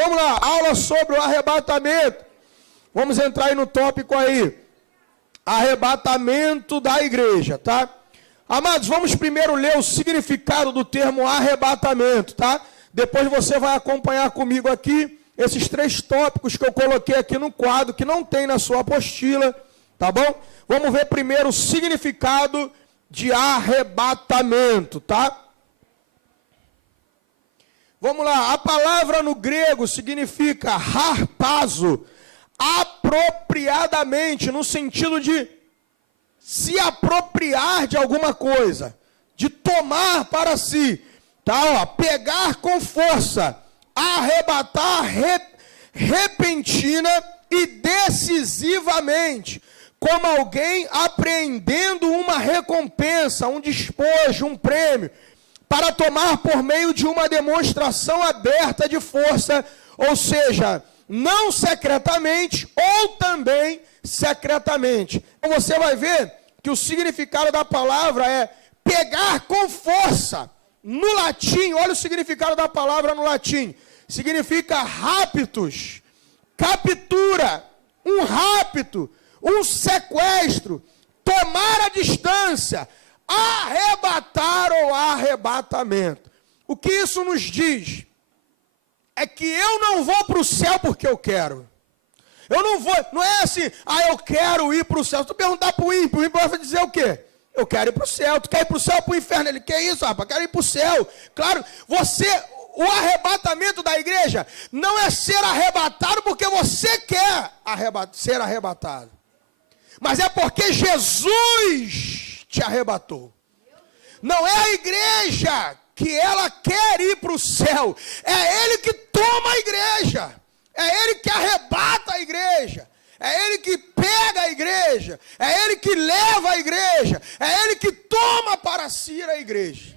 Vamos lá, aula sobre o arrebatamento. Vamos entrar aí no tópico aí. Arrebatamento da igreja, tá? Amados, vamos primeiro ler o significado do termo arrebatamento, tá? Depois você vai acompanhar comigo aqui esses 3 tópicos que eu coloquei aqui no quadro, que não tem na sua apostila, tá bom? Vamos ver primeiro o significado de arrebatamento, tá? Vamos lá, a palavra no grego significa harpazo, apropriadamente, no sentido de se apropriar de alguma coisa, de tomar para si, tá? Ó, pegar com força, arrebatar repentina e decisivamente, como alguém apreendendo uma recompensa, um despojo, um prêmio, para tomar por meio de uma demonstração aberta de força, ou seja, não secretamente ou também secretamente. Então você vai ver que o significado da palavra é pegar com força. No latim, olha o significado da palavra no latim. Significa raptus, captura, um rapto, um sequestro, tomar a distância, arrebatar ou arrebatamento. O que isso nos diz? É que eu não vou para o céu porque eu quero. Eu não vou, não é assim, eu quero ir para o céu. Se tu perguntar para o ímpio vai dizer o quê? Eu quero ir para o céu. Tu quer ir para o céu ou para o inferno? Ele quer isso, rapaz, quero ir para o céu. Claro, o arrebatamento da igreja não é ser arrebatado porque você quer ser arrebatado. Mas é porque Jesus te arrebatou. Não é a igreja que ela quer ir para o céu. É Ele que toma a igreja. É Ele que arrebata a igreja. É Ele que pega a igreja. É Ele que leva a igreja. É Ele que toma para si a igreja.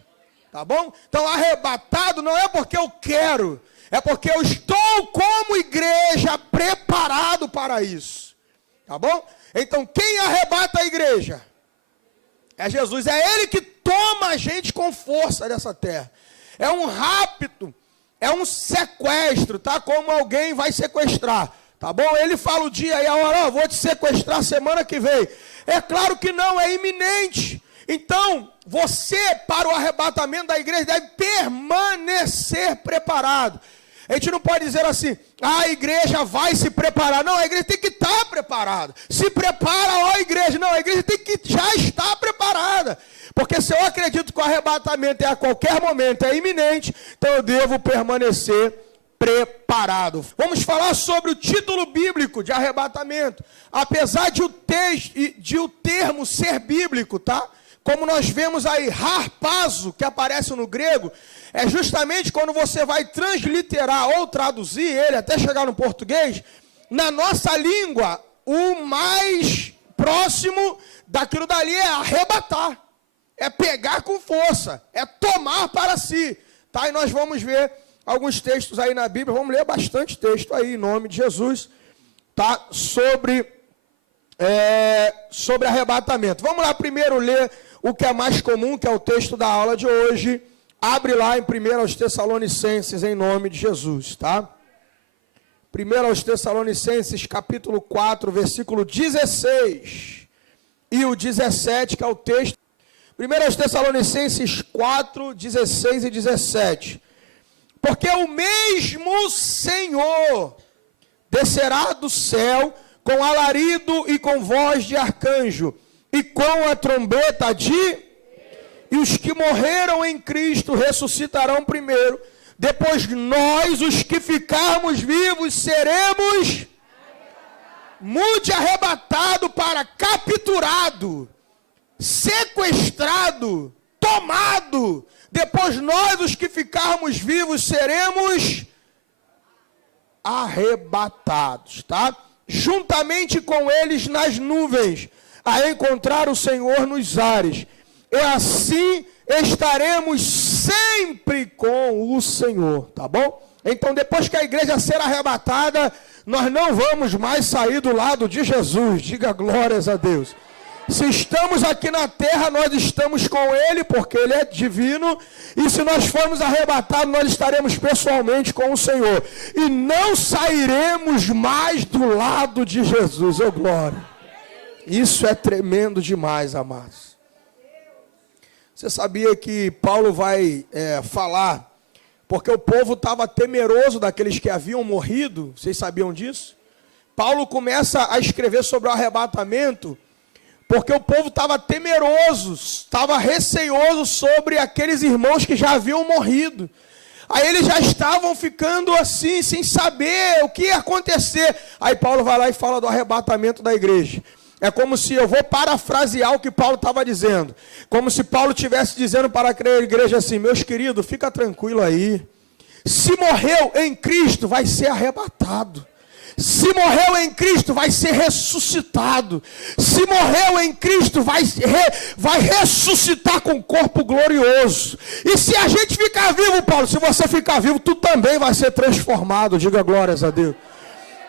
Tá bom? Então arrebatado não é porque eu quero. É porque eu estou como igreja preparado para isso. Tá bom? Então quem arrebata a igreja? É Jesus, é Ele que toma a gente com força dessa terra. É um rapto, é um sequestro, tá? Como alguém vai sequestrar, tá bom? Ele fala o dia e a hora, vou te sequestrar semana que vem. É claro que não, é iminente. Então, você, para o arrebatamento da igreja, deve permanecer preparado. A gente não pode dizer assim, a igreja vai se preparar. Não, a igreja tem que estar preparada. Se prepara, ó igreja. Não, a igreja tem que já estar preparada. Porque se eu acredito que o arrebatamento é a qualquer momento, é iminente, então eu devo permanecer preparado. Vamos falar sobre o título bíblico de arrebatamento. Apesar de o termo ser bíblico, tá? Como nós vemos aí, harpazo, que aparece no grego, é justamente quando você vai transliterar ou traduzir ele, até chegar no português, na nossa língua, o mais próximo daquilo dali é arrebatar, é pegar com força, é tomar para si, tá? E nós vamos ver alguns textos aí na Bíblia, vamos ler bastante texto aí, em nome de Jesus, tá? Sobre arrebatamento. Vamos lá primeiro ler o que é mais comum, que é o texto da aula de hoje. Abre lá em 1 Tessalonicenses, em nome de Jesus, tá? 1 Tessalonicenses, capítulo 4, versículo 16 e o 17, que é o texto. 1 Tessalonicenses 4, 16 e 17. Porque o mesmo Senhor descerá do céu com alarido e com voz de arcanjo, e com a trombeta e os que morreram em Cristo ressuscitarão primeiro. Depois nós, os que ficarmos vivos, seremos mude arrebatado para capturado, sequestrado, tomado. Depois nós, os que ficarmos vivos, seremos arrebatados, tá? Juntamente com eles nas nuvens, a encontrar o Senhor nos ares. E assim estaremos sempre com o Senhor, tá bom? Então, depois que a igreja ser arrebatada, nós não vamos mais sair do lado de Jesus. Diga glórias a Deus. Se estamos aqui na terra, nós estamos com Ele, porque Ele é divino. E se nós formos arrebatados, nós estaremos pessoalmente com o Senhor. E não sairemos mais do lado de Jesus. Oh, glória! Isso é tremendo demais, amados. Você sabia que Paulo vai falar, porque o povo estava temeroso daqueles que haviam morrido? Vocês sabiam disso? Paulo começa a escrever sobre o arrebatamento, porque o povo estava temeroso, estava receioso sobre aqueles irmãos que já haviam morrido. Aí eles já estavam ficando assim, sem saber o que ia acontecer. Aí Paulo vai lá e fala do arrebatamento da igreja. É como se, eu vou parafrasear o que Paulo estava dizendo, como se Paulo estivesse dizendo para a igreja assim: meus queridos, fica tranquilo aí. Se morreu em Cristo, vai ser arrebatado. Se morreu em Cristo, vai ser ressuscitado. Se morreu em Cristo, vai ressuscitar com corpo glorioso. E se a gente ficar vivo, Paulo, se você ficar vivo, tu também vai ser transformado. Diga glórias a Deus.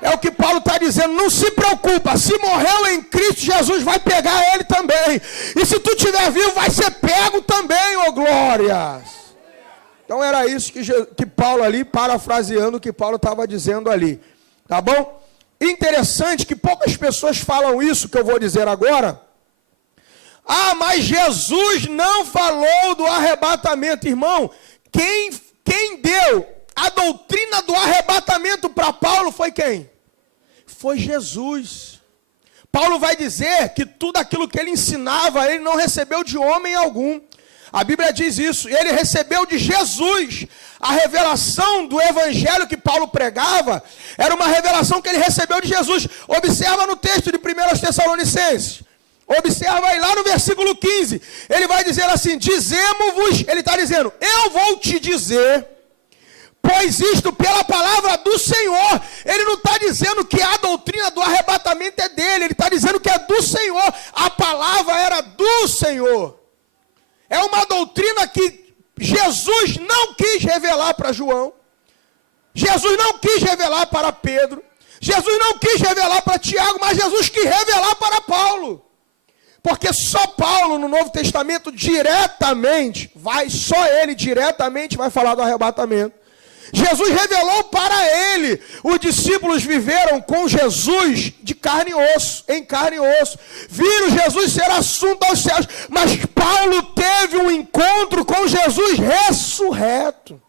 É o que Paulo está dizendo, não se preocupa. Se morreu em Cristo, Jesus vai pegar ele também. E se tu estiver vivo, vai ser pego também, ô glórias. Então era isso que Paulo ali, parafraseando o que Paulo estava dizendo ali. Tá bom? Interessante que poucas pessoas falam isso que eu vou dizer agora. Ah, mas Jesus não falou do arrebatamento. Irmão, quem deu a doutrina do arrebatamento para Paulo foi quem? Foi Jesus. Paulo vai dizer que tudo aquilo que ele ensinava, ele não recebeu de homem algum. A Bíblia diz isso. Ele recebeu de Jesus. A revelação do evangelho que Paulo pregava era uma revelação que ele recebeu de Jesus. Observa no texto de 1 Tessalonicenses. Observa aí lá no versículo 15. Ele vai dizer assim: dizemos-vos, ele está dizendo, eu vou te dizer, pois isto pela palavra do Senhor. Ele não está dizendo que a doutrina do arrebatamento é dele. Ele está dizendo que é do Senhor. A palavra era do Senhor. É uma doutrina que Jesus não quis revelar para João. Jesus não quis revelar para Pedro. Jesus não quis revelar para Tiago, mas Jesus quis revelar para Paulo. Porque só Paulo no Novo Testamento diretamente só ele diretamente vai falar do arrebatamento. Jesus revelou para ele. Os discípulos viveram com Jesus de carne e osso, em carne e osso. Viram Jesus ser assunto aos céus. Mas Paulo teve um encontro com Jesus ressurreto.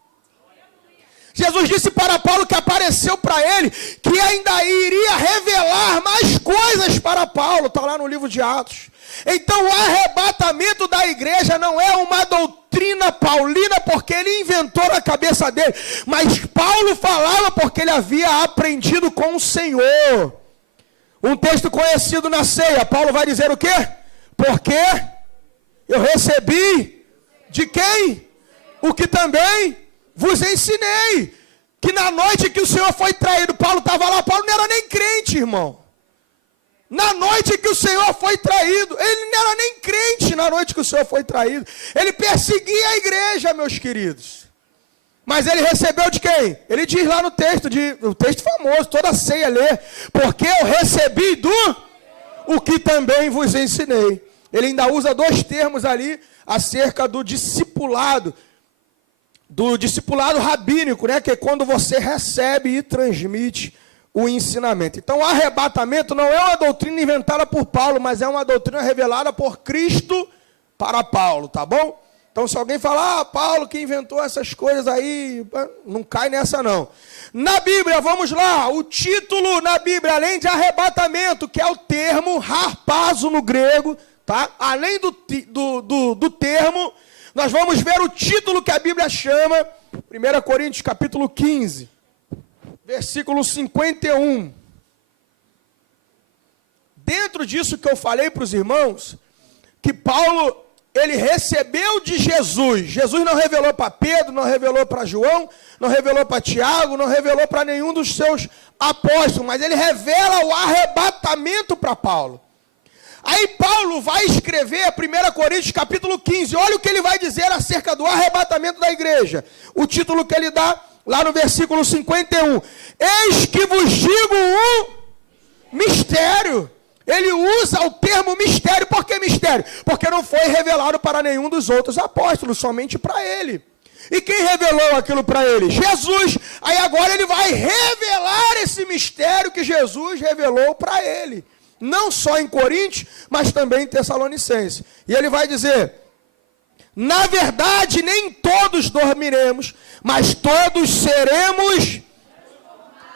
Jesus disse para Paulo que apareceu para ele, que ainda iria revelar mais coisas para Paulo. Está lá no livro de Atos. Então o arrebatamento da igreja não é uma doutrina paulina porque ele inventou na cabeça dele, mas Paulo falava porque ele havia aprendido com o Senhor. Um texto conhecido na ceia, Paulo vai dizer o quê? Porque eu recebi de quem? O que também vos ensinei, que na noite que o Senhor foi traído, Paulo estava lá. Paulo não era nem crente, irmão. Na noite que o Senhor foi traído, ele não era nem crente na noite que o Senhor foi traído. Ele perseguia a igreja, meus queridos. Mas ele recebeu de quem? Ele diz lá no texto, o texto famoso, toda a ceia lê. Porque eu recebi o que também vos ensinei. Ele ainda usa dois termos ali acerca do discipulado rabínico, né? Que é quando você recebe e transmite o ensinamento. Então o arrebatamento não é uma doutrina inventada por Paulo, mas é uma doutrina revelada por Cristo para Paulo, tá bom? Então se alguém falar, Paulo que inventou essas coisas aí, não cai nessa não. Na Bíblia, vamos lá, o título na Bíblia, além de arrebatamento, que é o termo harpazo no grego, tá? Além do termo, nós vamos ver o título que a Bíblia chama, 1 Coríntios capítulo 15. Versículo 51. Dentro disso que eu falei para os irmãos, que Paulo, ele recebeu de Jesus. Jesus não revelou para Pedro, não revelou para João, não revelou para Tiago, não revelou para nenhum dos seus apóstolos, mas ele revela o arrebatamento para Paulo. Aí Paulo vai escrever 1 Coríntios capítulo 15. Olha o que ele vai dizer acerca do arrebatamento da igreja. O título que ele dá lá no versículo 51. Eis que vos digo um mistério. Ele usa o termo mistério. Por que mistério? Porque não foi revelado para nenhum dos outros apóstolos, somente para ele. E quem revelou aquilo para ele? Jesus. Aí agora ele vai revelar esse mistério que Jesus revelou para ele. Não só em Coríntios, mas também em Tessalonicenses. E ele vai dizer: na verdade, nem todos dormiremos, mas todos seremos,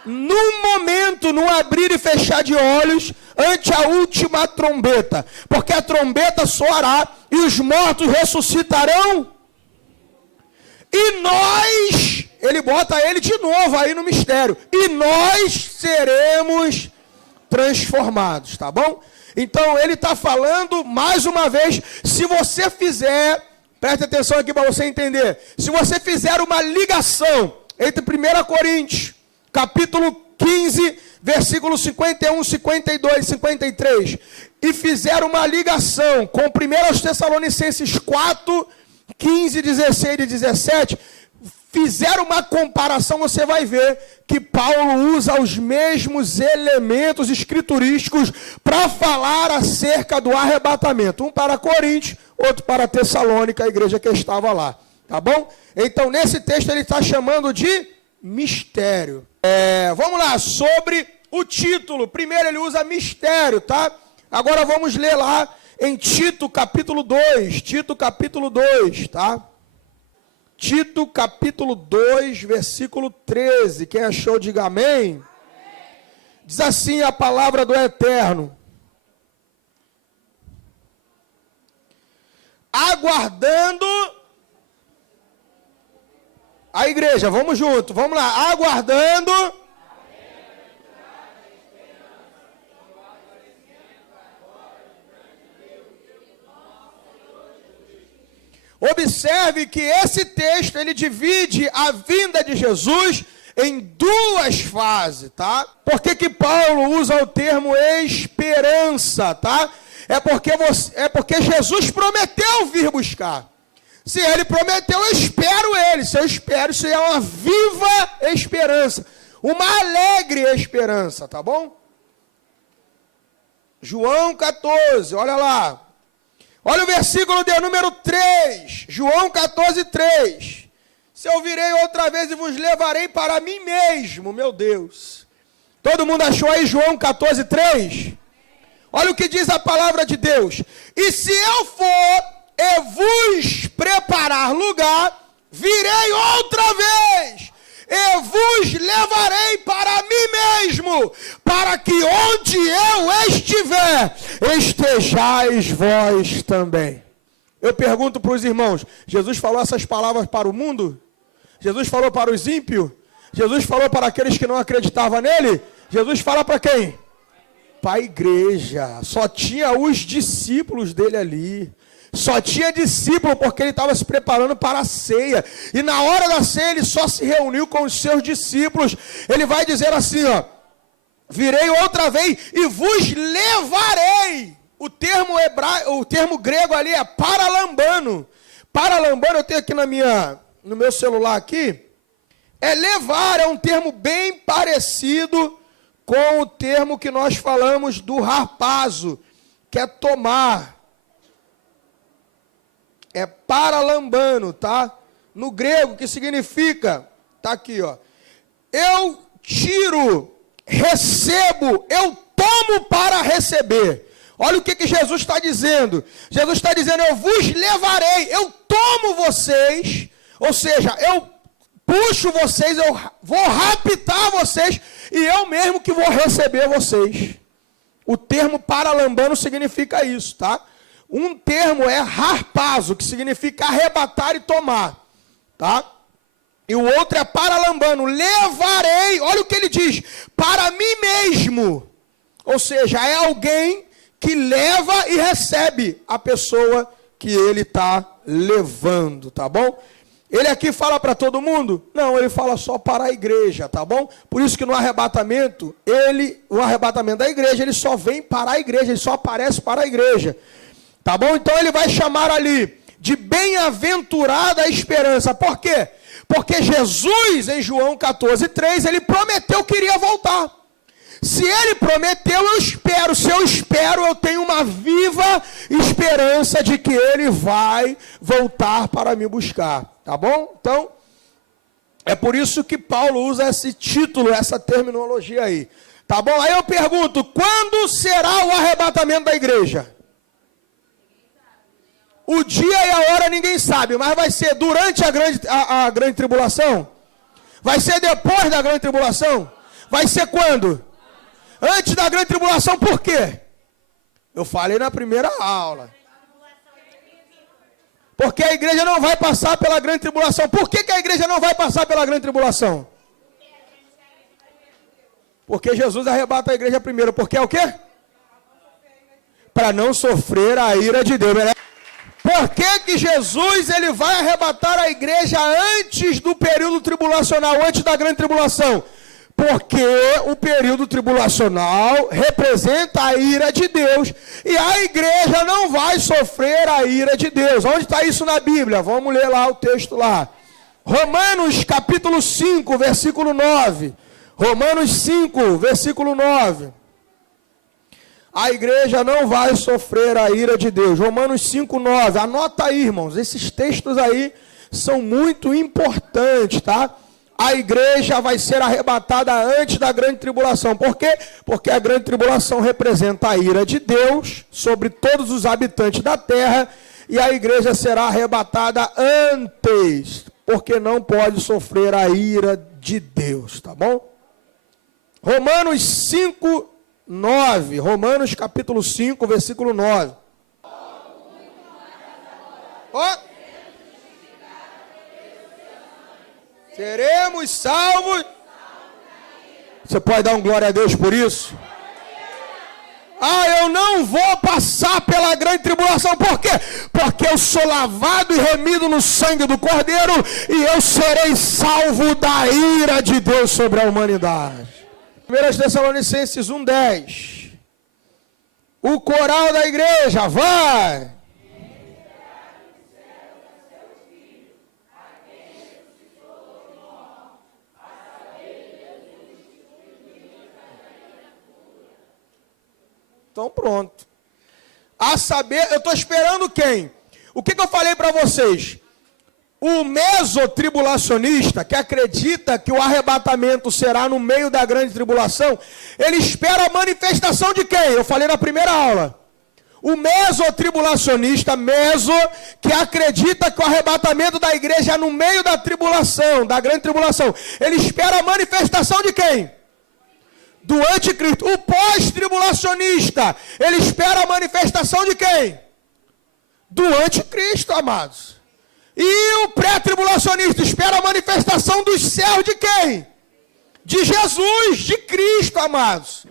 num momento, num abrir e fechar de olhos, ante a última trombeta. Porque a trombeta soará e os mortos ressuscitarão. E nós, ele bota ele de novo aí no mistério. E nós seremos transformados, tá bom? Então ele está falando mais uma vez, se você fizer, preste atenção aqui para você entender, se você fizer uma ligação entre 1 Coríntios, capítulo 15, versículos 51, 52, 53, e fizer uma ligação com 1 Tessalonicenses 4, 15, 16 e 17, fizer uma comparação, você vai ver que Paulo usa os mesmos elementos escriturísticos para falar acerca do arrebatamento. Um para Coríntios, outro para Tessalônica, a igreja que estava lá. Tá bom? Então, nesse texto ele está chamando de mistério. Vamos lá, sobre o título. Primeiro ele usa mistério, tá? Agora vamos ler lá em Tito capítulo 2. Tito capítulo 2, tá? Tito capítulo 2, versículo 13. Quem achou, diga amém. Amém. Diz assim a palavra do Eterno: aguardando. A igreja, vamos junto, vamos lá. Aguardando. Observe que esse texto, ele divide a vinda de Jesus em duas fases, tá? Por que Paulo usa o termo esperança, tá? É porque Jesus prometeu vir buscar. Se ele prometeu, eu espero ele. Se eu espero, isso é uma viva esperança. Uma alegre esperança, tá bom? João 14, olha lá. Olha o versículo de número 3, João 14, 3. Se eu virei outra vez e vos levarei para mim mesmo, meu Deus. Todo mundo achou aí João 14, 3? Olha o que diz a palavra de Deus. E se eu for e vos preparar lugar, virei outra vez e vos levarei para mim mesmo, para que onde eu estiver, estejais vós também. Eu pergunto para os irmãos, Jesus falou essas palavras para o mundo? Jesus falou para os ímpios? Jesus falou para aqueles que não acreditavam nele? Jesus fala para quem? Para a igreja. Só tinha os discípulos dele ali. Só tinha discípulo porque ele estava se preparando para a ceia. E na hora da ceia ele só se reuniu com os seus discípulos. Ele vai dizer assim, ó: virei outra vez e vos levarei. O termo grego ali é paralambano. Paralambano eu tenho aqui no meu celular aqui. É levar, é um termo bem parecido com o termo que nós falamos do harpazo, que é tomar. É paralambano, tá? No grego, que significa, tá aqui, ó. Eu tiro, recebo, eu tomo para receber. Olha o que Jesus está dizendo. Jesus está dizendo, eu vos levarei, eu tomo vocês, ou seja, eu puxo vocês, eu vou raptar vocês, e eu mesmo que vou receber vocês. O termo paralambano significa isso, tá? Um termo é harpazo, que significa arrebatar e tomar, tá? E o outro é paralambano, levarei, olha o que ele diz, para mim mesmo. Ou seja, é alguém que leva e recebe a pessoa que ele está levando, tá bom? Ele aqui fala para todo mundo? Não, ele fala só para a igreja, tá bom? Por isso que no arrebatamento, o arrebatamento da igreja, ele só vem para a igreja, ele só aparece para a igreja. Tá bom? Então ele vai chamar ali de bem-aventurada a esperança. Por quê? Porque Jesus, em João 14, 3, ele prometeu que iria voltar. Se ele prometeu, eu espero. Se eu espero, eu tenho uma viva esperança de que ele vai voltar para me buscar. Tá bom? Então, é por isso que Paulo usa esse título, essa terminologia aí. Tá bom? Aí eu pergunto, quando será o arrebatamento da igreja? O dia e a hora ninguém sabe, mas vai ser durante a grande tribulação? Vai ser depois da grande tribulação? Vai ser quando? Antes da grande tribulação, por quê? Eu falei na primeira aula. Porque a igreja não vai passar pela grande tribulação. Por que a igreja não vai passar pela grande tribulação? Porque Jesus arrebata a igreja primeiro. Porque é o quê? Para não sofrer a ira de Deus. Por que Jesus ele vai arrebatar a igreja antes do período tribulacional, antes da grande tribulação? Porque o período tribulacional representa a ira de Deus. E a igreja não vai sofrer a ira de Deus. Onde está isso na Bíblia? Vamos ler lá o texto lá. Romanos capítulo 5, versículo 9. Romanos 5, versículo 9. A igreja não vai sofrer a ira de Deus. Romanos 5, 9. Anota aí, irmãos. Esses textos aí são muito importantes, tá? A igreja vai ser arrebatada antes da grande tribulação. Por quê? Porque a grande tribulação representa a ira de Deus sobre todos os habitantes da terra. E a igreja será arrebatada antes, porque não pode sofrer a ira de Deus, tá bom? Romanos 5, 9. Romanos capítulo 5, versículo 9. Ó. Seremos salvos. Você pode dar um glória a Deus por isso? Eu não vou passar pela grande tribulação. Por quê? Porque eu sou lavado e remido no sangue do Cordeiro e eu serei salvo da ira de Deus sobre a humanidade. 1 Tessalonicenses 1:10. O coral da igreja, vai! Então pronto. A saber, eu estou esperando quem? O que eu falei para vocês? O mesotribulacionista, que acredita que o arrebatamento será no meio da grande tribulação, ele espera a manifestação de quem? Eu falei na primeira aula. O mesotribulacionista, que acredita que o arrebatamento da igreja é no meio da tribulação, da grande tribulação, ele espera a manifestação de quem? Do anticristo. O pós-tribulacionista, ele espera a manifestação de quem? Do anticristo, amados. E o pré-tribulacionista espera a manifestação dos céus de quem? De Jesus, de Cristo, amados.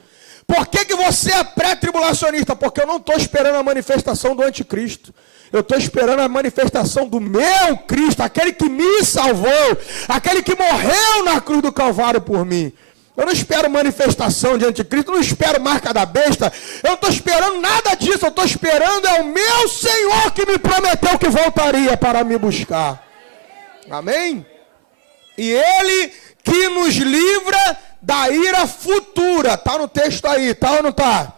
Por que você é pré-tribulacionista? Porque eu não estou esperando a manifestação do anticristo. Eu estou esperando a manifestação do meu Cristo, aquele que me salvou, aquele que morreu na cruz do Calvário por mim. Eu não espero manifestação de anticristo, eu não espero marca da besta, eu não estou esperando nada disso, eu estou esperando é o meu Senhor que me prometeu que voltaria para me buscar. Amém? E Ele que nos livra da ira futura. Está no texto aí, tá ou não está?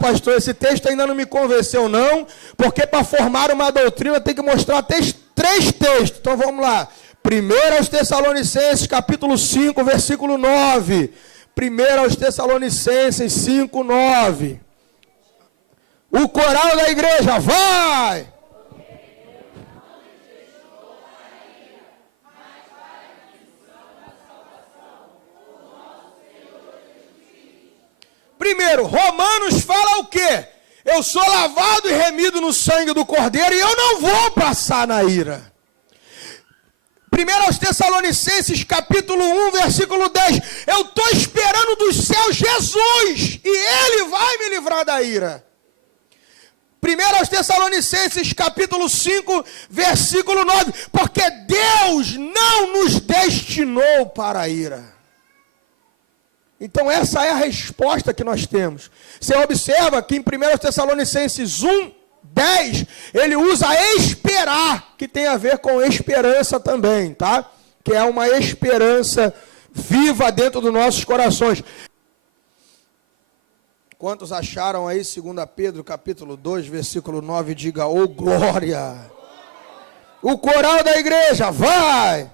Pastor, esse texto ainda não me convenceu não, porque para formar uma doutrina tem que mostrar três textos. Então vamos lá. 1 Tessalonicenses, capítulo 5, versículo 9. 1 Tessalonicenses 5, 9. O coral da igreja, vai! Primeiro, Romanos fala o quê? Eu sou lavado e remido no sangue do Cordeiro e eu não vou passar na ira. 1 Tessalonicenses capítulo 1, versículo 10. Eu estou esperando dos céus Jesus e Ele vai me livrar da ira. 1 Tessalonicenses capítulo 5, versículo 9. Porque Deus não nos destinou para a ira. Então essa é a resposta que nós temos. Você observa que em 1 Tessalonicenses 1, 10, ele usa esperar, que tem a ver com esperança também, tá? Que é uma esperança viva dentro dos nossos corações. Quantos acharam aí 2 Pedro, capítulo 2, versículo 9, diga, ô glória. O coral da igreja, vai.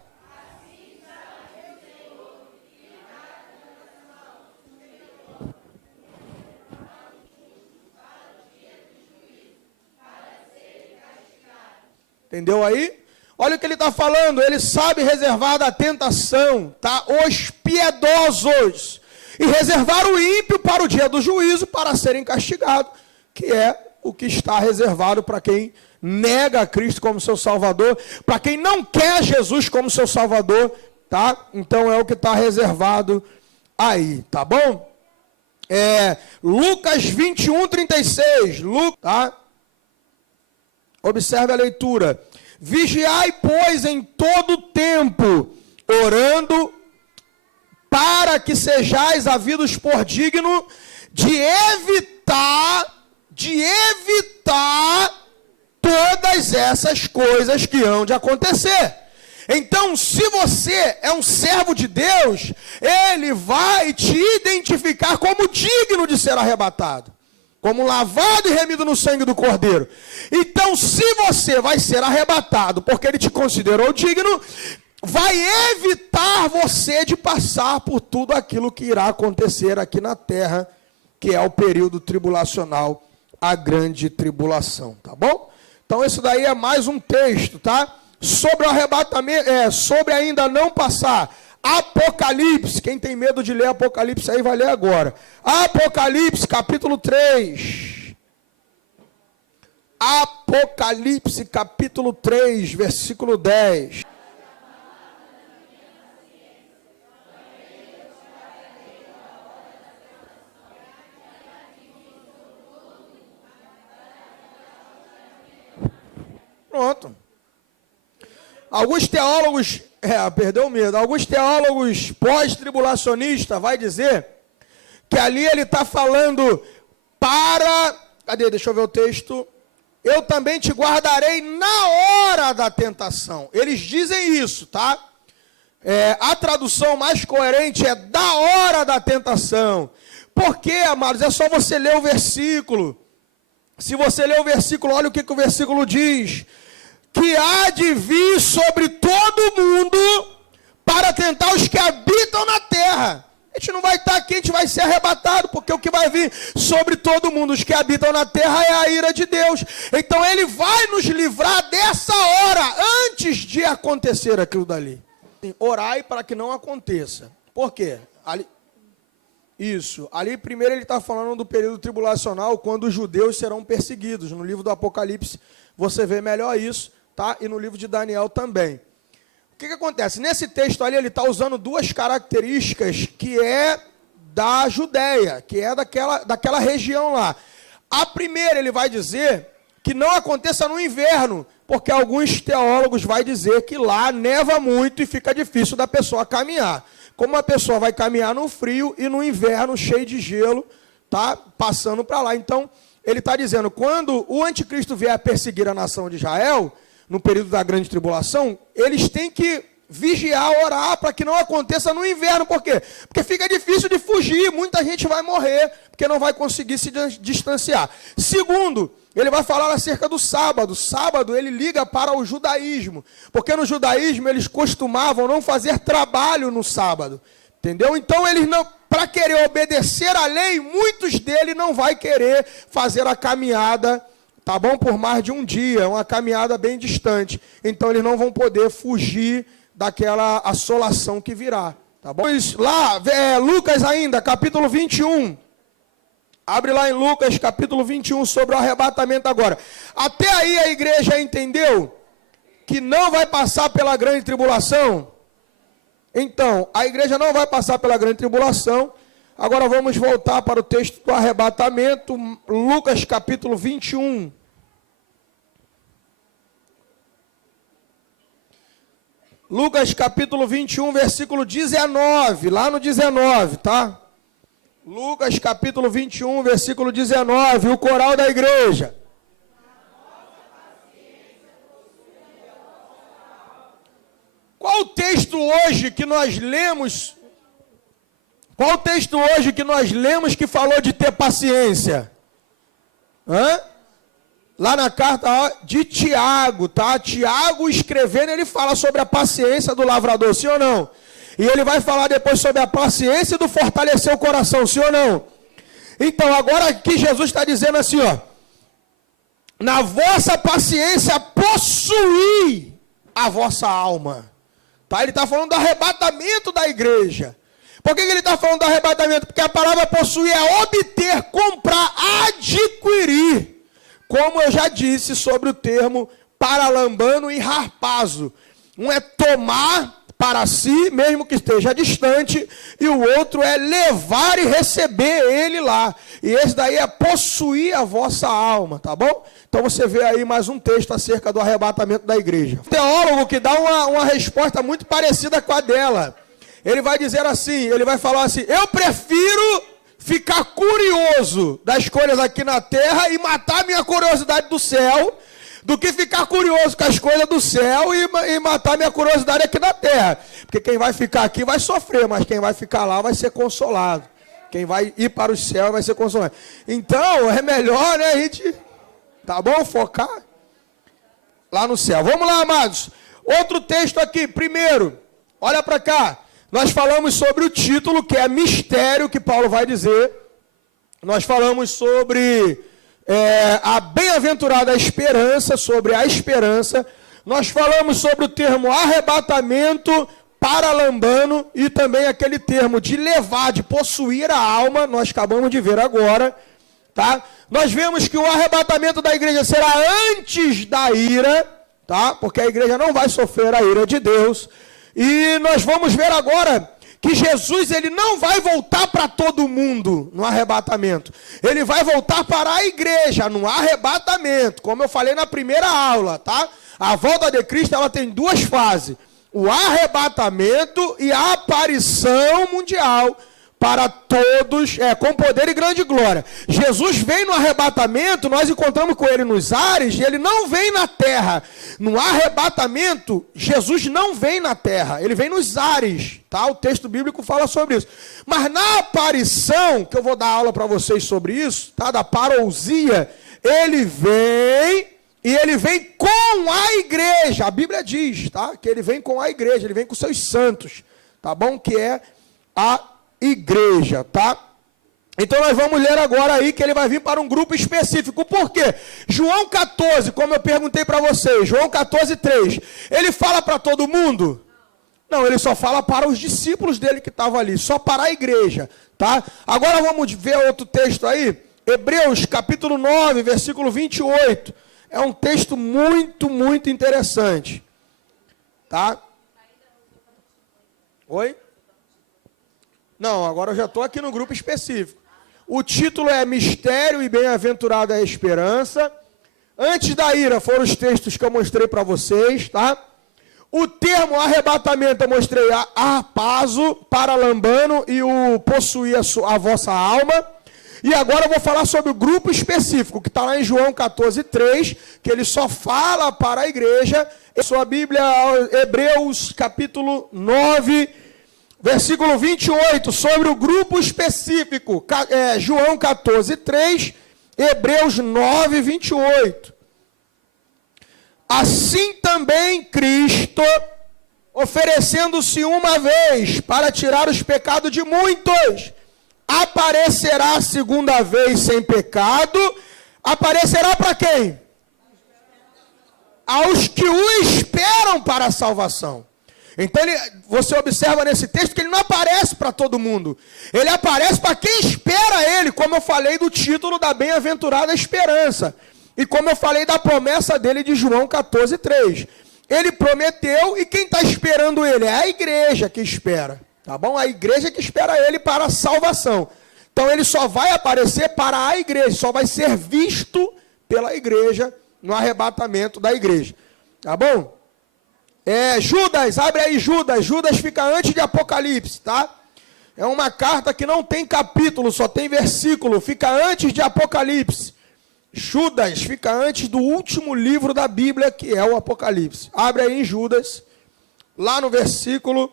Entendeu aí? Olha o que ele está falando, ele sabe reservar da tentação, tá? Os piedosos, e reservar o ímpio para o dia do juízo, para serem castigados, que é o que está reservado para quem nega a Cristo como seu Salvador, para quem não quer Jesus como seu Salvador, tá? Então é o que está reservado aí, tá bom? Lucas 21, 36, tá? Observe a leitura. Vigiai, pois, em todo tempo, orando, para que sejais havidos por digno de evitar todas essas coisas que hão de acontecer. Então, se você é um servo de Deus, ele vai te identificar como digno de ser arrebatado, como lavado e remido no sangue do Cordeiro. Então, se você vai ser arrebatado, porque ele te considerou digno, vai evitar você de passar por tudo aquilo que irá acontecer aqui na terra, que é o período tribulacional, a grande tribulação, tá bom? Então, isso daí é mais um texto, tá? Sobre o arrebatamento, sobre ainda não passar. Apocalipse, quem tem medo de ler Apocalipse aí vai ler agora. Apocalipse, capítulo 3. Apocalipse, capítulo 3, versículo 10. Pronto. Alguns teólogos, perdeu o medo, alguns teólogos pós-tribulacionistas vai dizer que ali ele está falando cadê, deixa eu ver o texto, eu também te guardarei na hora da tentação. Eles dizem isso, tá? A tradução mais coerente é da hora da tentação. Por quê, amados? É só você ler o versículo. Se você ler o versículo, olha o que o versículo diz. Que há de vir sobre todo mundo para tentar os que habitam na terra. A gente não vai estar aqui, a gente vai ser arrebatado, porque o que vai vir sobre todo mundo, os que habitam na terra, é a ira de Deus. Então ele vai nos livrar dessa hora, antes de acontecer aquilo dali. Orai para que não aconteça. Por quê? Ali primeiro ele está falando do período tribulacional, quando os judeus serão perseguidos. No livro do Apocalipse você vê melhor isso, tá? E no livro de Daniel também. O que acontece? Nesse texto ali ele está usando duas características que é da Judéia, que é daquela região lá. A primeira ele vai dizer que não aconteça no inverno, porque alguns teólogos vão dizer que lá neva muito e fica difícil da pessoa caminhar. Como a pessoa vai caminhar no frio e no inverno cheio de gelo, tá? Passando para lá. Então, ele está dizendo, quando o anticristo vier a perseguir a nação de Israel, no período da grande tribulação, eles têm que vigiar, orar, para que não aconteça no inverno. Por quê? Porque fica difícil de fugir, muita gente vai morrer, porque não vai conseguir se distanciar. Segundo, ele vai falar acerca do sábado. Sábado ele liga para o judaísmo, porque no judaísmo eles costumavam não fazer trabalho no sábado, entendeu? Então eles não, para querer obedecer à lei, muitos deles não vai querer fazer a caminhada, tá bom? Por mais de um dia, uma caminhada bem distante. Então eles não vão poder fugir daquela assolação que virá, tá bom? Lá, Lucas ainda, capítulo 21. Abre lá em Lucas, capítulo 21, sobre o arrebatamento agora. Até aí a igreja entendeu que não vai passar pela grande tribulação? Então, a igreja não vai passar pela grande tribulação. Agora vamos voltar para o texto do arrebatamento, Lucas capítulo 21. Lucas capítulo 21, versículo 19, lá no 19, tá? Lucas capítulo 21, versículo 19, o coral da igreja. Qual o texto hoje que nós lemos Qual o texto hoje que nós lemos que falou de ter paciência? Lá na carta de Tiago, tá? Tiago escrevendo, ele fala sobre a paciência do lavrador, sim ou não? E ele vai falar depois sobre a paciência do fortalecer o coração, sim ou não? Então, agora aqui Jesus está dizendo assim, ó. Na vossa paciência possuí a vossa alma. Tá? Ele está falando do arrebatamento da igreja. Por que ele está falando do arrebatamento? Porque a palavra possuir é obter, comprar, adquirir. Como eu já disse sobre o termo paralambano e harpazo. Um é tomar para si, mesmo que esteja distante, e o outro é levar e receber ele lá. E esse daí é possuir a vossa alma, tá bom? Então você vê aí mais um texto acerca do arrebatamento da igreja. Um teólogo que dá uma resposta muito parecida com a dela. Ele vai dizer assim, ele vai falar assim, eu prefiro ficar curioso das coisas aqui na terra e matar minha curiosidade do céu, do que ficar curioso com as coisas do céu e matar minha curiosidade aqui na terra. Porque quem vai ficar aqui vai sofrer, mas quem vai ficar lá vai ser consolado. Quem vai ir para o céu vai ser consolado. Então, é melhor, né, a gente, tá bom, focar lá no céu. Vamos lá, amados. Outro texto aqui, primeiro, olha para cá. Nós falamos sobre o título, que é mistério, que Paulo vai dizer. Nós falamos sobre a bem-aventurada esperança, sobre a esperança. Nós falamos sobre o termo arrebatamento, paralambano, e também aquele termo de levar, de possuir a alma, nós acabamos de ver agora, tá? Nós vemos que o arrebatamento da igreja será antes da ira, tá? Porque a igreja não vai sofrer a ira de Deus. E nós vamos ver agora que Jesus, ele não vai voltar para todo mundo no arrebatamento. Ele vai voltar para a igreja no arrebatamento, como eu falei na primeira aula, tá? A volta de Cristo, ela tem duas fases: o arrebatamento e a aparição mundial para todos, com poder e grande glória. Jesus vem no arrebatamento, nós encontramos com ele nos ares, e ele não vem na terra. No arrebatamento, Jesus não vem na terra, ele vem nos ares, tá? O texto bíblico fala sobre isso. Mas na aparição, que eu vou dar aula para vocês sobre isso, tá? Da parousia, ele vem, e ele vem com a igreja. A Bíblia diz, tá? Que ele vem com a igreja, ele vem com seus santos, tá bom? Que é a igreja, tá? Então nós vamos ler agora aí que ele vai vir para um grupo específico. Por quê? João 14, como eu perguntei para vocês, João 14, 3, ele fala para todo mundo? Não, ele só fala para os discípulos dele que estavam ali, só para a igreja, tá? Agora vamos ver outro texto aí, Hebreus capítulo 9, versículo 28, é um texto muito, muito interessante, tá? Oi? Não, agora eu já estou aqui no grupo específico. O título é Mistério e Bem-aventurada a Esperança. Antes da ira foram os textos que eu mostrei para vocês, tá? O termo arrebatamento eu mostrei harpazo, paralambano e o possuir a vossa alma. E agora eu vou falar sobre o grupo específico, que está lá em João 14, 3, que ele só fala para a igreja. Em sua Bíblia, Hebreus capítulo 9, versículo 28, sobre o grupo específico, João 14, 3, Hebreus 9, 28. Assim também Cristo, oferecendo-se uma vez para tirar os pecados de muitos, aparecerá a segunda vez sem pecado. Aparecerá para quem? Aos que o esperam para a salvação. Então você observa nesse texto que ele não aparece para todo mundo. Ele aparece para quem espera ele, como eu falei do título da bem-aventurada esperança. E como eu falei da promessa dele de João 14, 3. Ele prometeu, e quem está esperando ele? É a igreja que espera. Tá bom? A igreja que espera ele para a salvação. Então ele só vai aparecer para a igreja, só vai ser visto pela igreja no arrebatamento da igreja. Tá bom? Judas, abre aí Judas. Judas fica antes de Apocalipse, tá? É uma carta que não tem capítulo, só tem versículo. Fica antes de Apocalipse. Judas fica antes do último livro da Bíblia, que é o Apocalipse. Abre aí em Judas, lá no versículo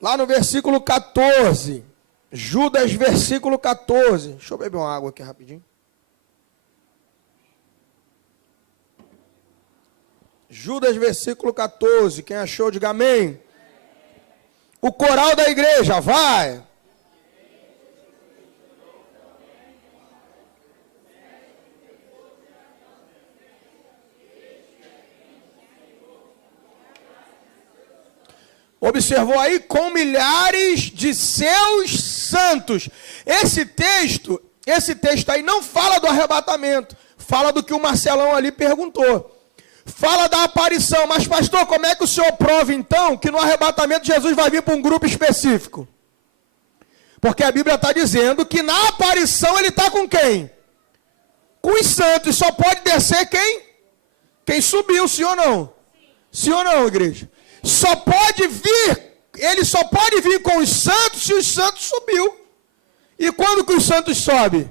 Lá no versículo 14. Judas, versículo 14. Deixa eu beber uma água aqui rapidinho. Judas, versículo 14. Quem achou, diga amém. O coral da igreja, vai. Observou aí? Com milhares de seus santos. Esse texto aí não fala do arrebatamento. Fala do que o Marcelão ali perguntou. Fala da aparição. Mas, pastor, como é que o senhor prova, então, que no arrebatamento Jesus vai vir para um grupo específico? Porque a Bíblia está dizendo que na aparição ele está com quem? Com os santos. Só pode descer quem? Quem subiu, sim ou não? Sim ou não, igreja? Só pode vir, ele só pode vir com os santos se os santos subiu. E quando que os santos sobem?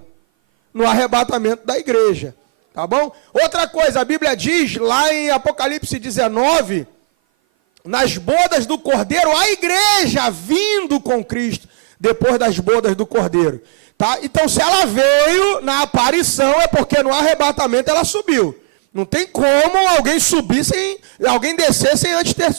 No arrebatamento da igreja. Tá bom? Outra coisa, a Bíblia diz lá em Apocalipse 19, nas bodas do Cordeiro, a igreja vindo com Cristo, depois das bodas do Cordeiro. Tá? Então, se ela veio na aparição, é porque no arrebatamento ela subiu. Não tem como alguém subir sem, alguém descer sem antes ter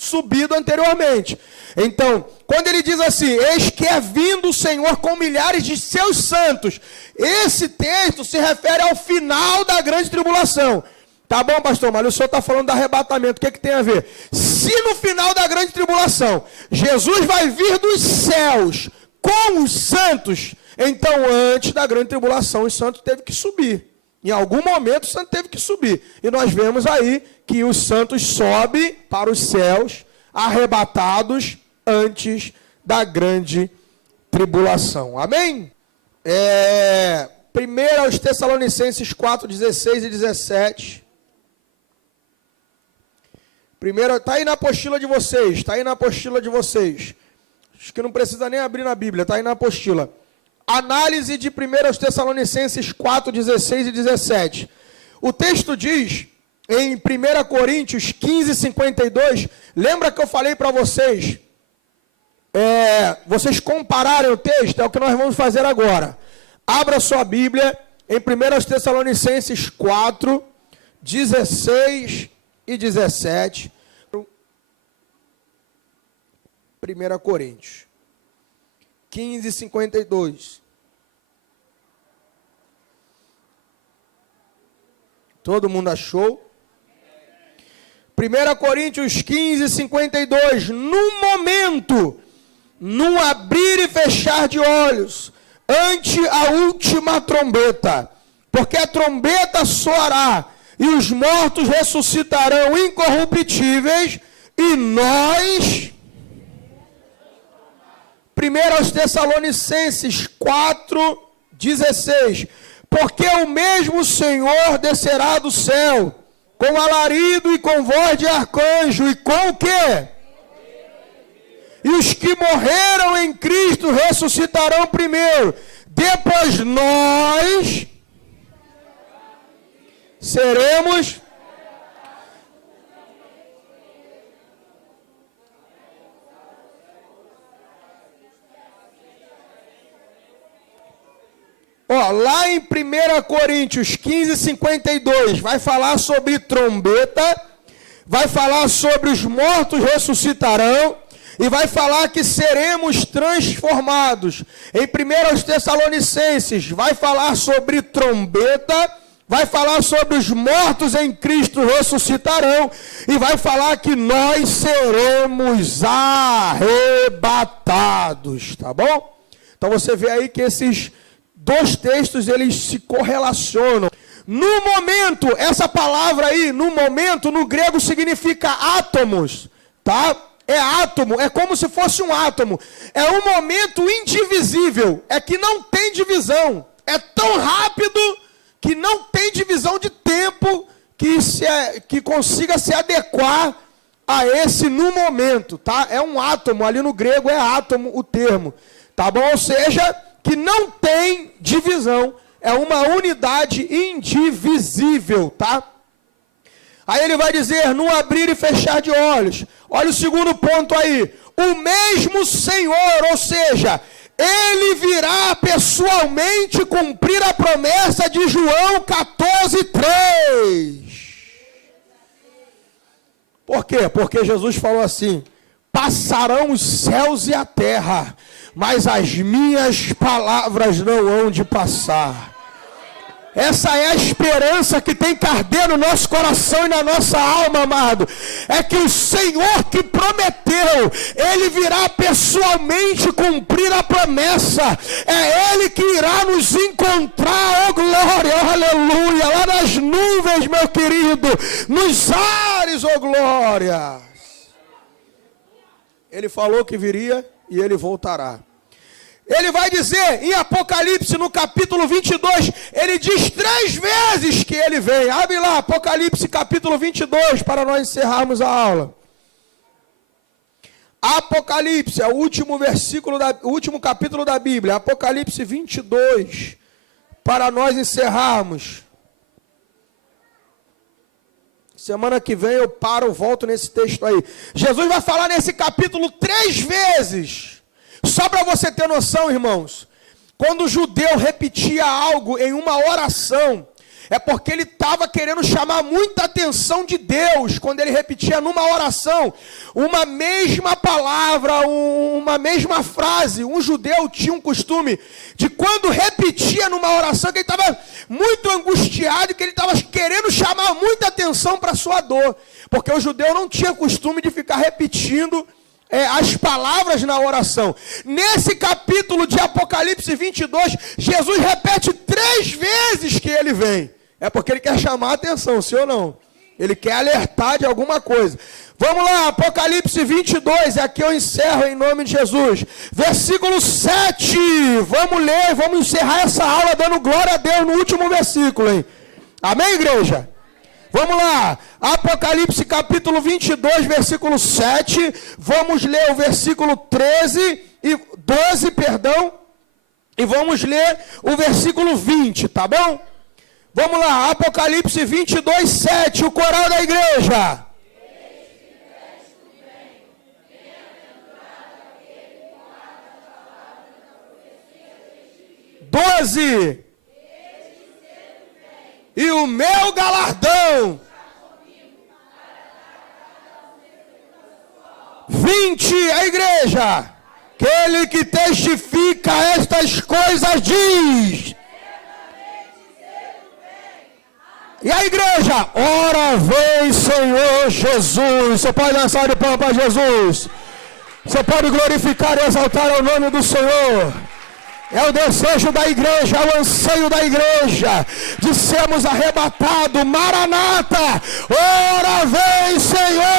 subido anteriormente. Então, quando ele diz assim, eis que é vindo o Senhor com milhares de seus santos, esse texto se refere ao final da grande tribulação. Tá bom, pastor, mas o senhor está falando do arrebatamento, o que tem a ver? Se no final da grande tribulação, Jesus vai vir dos céus com os santos, então antes da grande tribulação, os santos teve que subir. Em algum momento o santo teve que subir. E nós vemos aí que os santos sobem para os céus, arrebatados antes da grande tribulação. Amém? 1 aos Tessalonicenses 4, 16 e 17. Primeiro, está aí na apostila de vocês, está aí na apostila de vocês. Acho que não precisa nem abrir na Bíblia, está aí na apostila. Análise de 1 aos Tessalonicenses 4, 16 e 17. O texto diz, em 1 Coríntios 15, 52, lembra que eu falei para vocês, vocês compararem o texto, é o que nós vamos fazer agora. Abra sua Bíblia em 1 aos Tessalonicenses 4, 16 e 17. 1 Coríntios 15, 52. Todo mundo achou? 1 Coríntios 15, 52. Num momento, num abrir e fechar de olhos, ante a última trombeta, porque a trombeta soará, e os mortos ressuscitarão incorruptíveis, e nós... 1 aos Tessalonicenses 4, 16. Porque o mesmo Senhor descerá do céu, com alarido e com voz de arcanjo, e com o quê? E os que morreram em Cristo ressuscitarão primeiro. Depois nós seremos... lá em 1 Coríntios 15, 52, vai falar sobre trombeta, vai falar sobre os mortos ressuscitarão, e vai falar que seremos transformados. Em 1 Tessalonicenses, vai falar sobre trombeta, vai falar sobre os mortos em Cristo ressuscitarão, e vai falar que nós seremos arrebatados, tá bom? Então você vê aí que esses dois textos, eles se correlacionam. No momento, essa palavra aí, no momento, no grego significa átomos, tá? É átomo, é como se fosse um átomo. É um momento indivisível, é que não tem divisão. É tão rápido que não tem divisão de tempo que consiga se adequar a esse no momento, tá? É um átomo, ali no grego é átomo o termo, tá bom? Ou seja, que não tem divisão, é uma unidade indivisível, tá? Aí ele vai dizer, no abrir e fechar de olhos. Olha o segundo ponto aí. O mesmo Senhor, ou seja, ele virá pessoalmente cumprir a promessa de João 14:3. Por quê? Porque Jesus falou assim, passarão os céus e a terra, mas as minhas palavras não hão de passar. Essa é a esperança que tem que arder no nosso coração e na nossa alma, amado. É que o Senhor que prometeu, Ele virá pessoalmente cumprir a promessa. É Ele que irá nos encontrar, oh glória, oh aleluia, lá nas nuvens, meu querido, nos ares, oh glória. Ele falou que viria e Ele voltará. Ele vai dizer em Apocalipse, no capítulo 22, ele diz 3 vezes que ele vem. Abre lá, Apocalipse capítulo 22, para nós encerrarmos a aula. Apocalipse, é o último capítulo da Bíblia, Apocalipse 22, para nós encerrarmos. Semana que vem eu volto nesse texto aí. Jesus vai falar nesse capítulo 3 vezes. Só para você ter noção, irmãos, quando o judeu repetia algo em uma oração, é porque ele estava querendo chamar muita atenção de Deus. Quando ele repetia numa oração, uma mesma palavra, uma mesma frase, um judeu tinha um costume de quando repetia numa oração, que ele estava muito angustiado, que ele estava querendo chamar muita atenção para a sua dor. Porque o judeu não tinha costume de ficar repetindo as palavras na oração. Nesse capítulo de Apocalipse 22, Jesus repete 3 vezes que ele vem. É porque ele quer chamar a atenção, sim ou não? Ele quer alertar de alguma coisa. Vamos lá, Apocalipse 22, aqui eu encerro em nome de Jesus. Versículo 7, vamos ler, vamos encerrar essa aula dando glória a Deus no último versículo, hein? Amém, igreja? Vamos lá, Apocalipse capítulo 22, versículo 7, vamos ler o versículo 12, e vamos ler o versículo 20, tá bom? Vamos lá, Apocalipse 22, 7, o coral da igreja. 12. E o meu galardão. 20, a igreja. Aquele que testifica estas coisas diz. E a igreja, ora vem Senhor Jesus. Você pode lançar de palmas para Jesus. Você pode glorificar e exaltar o nome do Senhor. É o desejo da igreja, é o anseio da igreja, de sermos arrebatados. Maranata, ora vem Senhor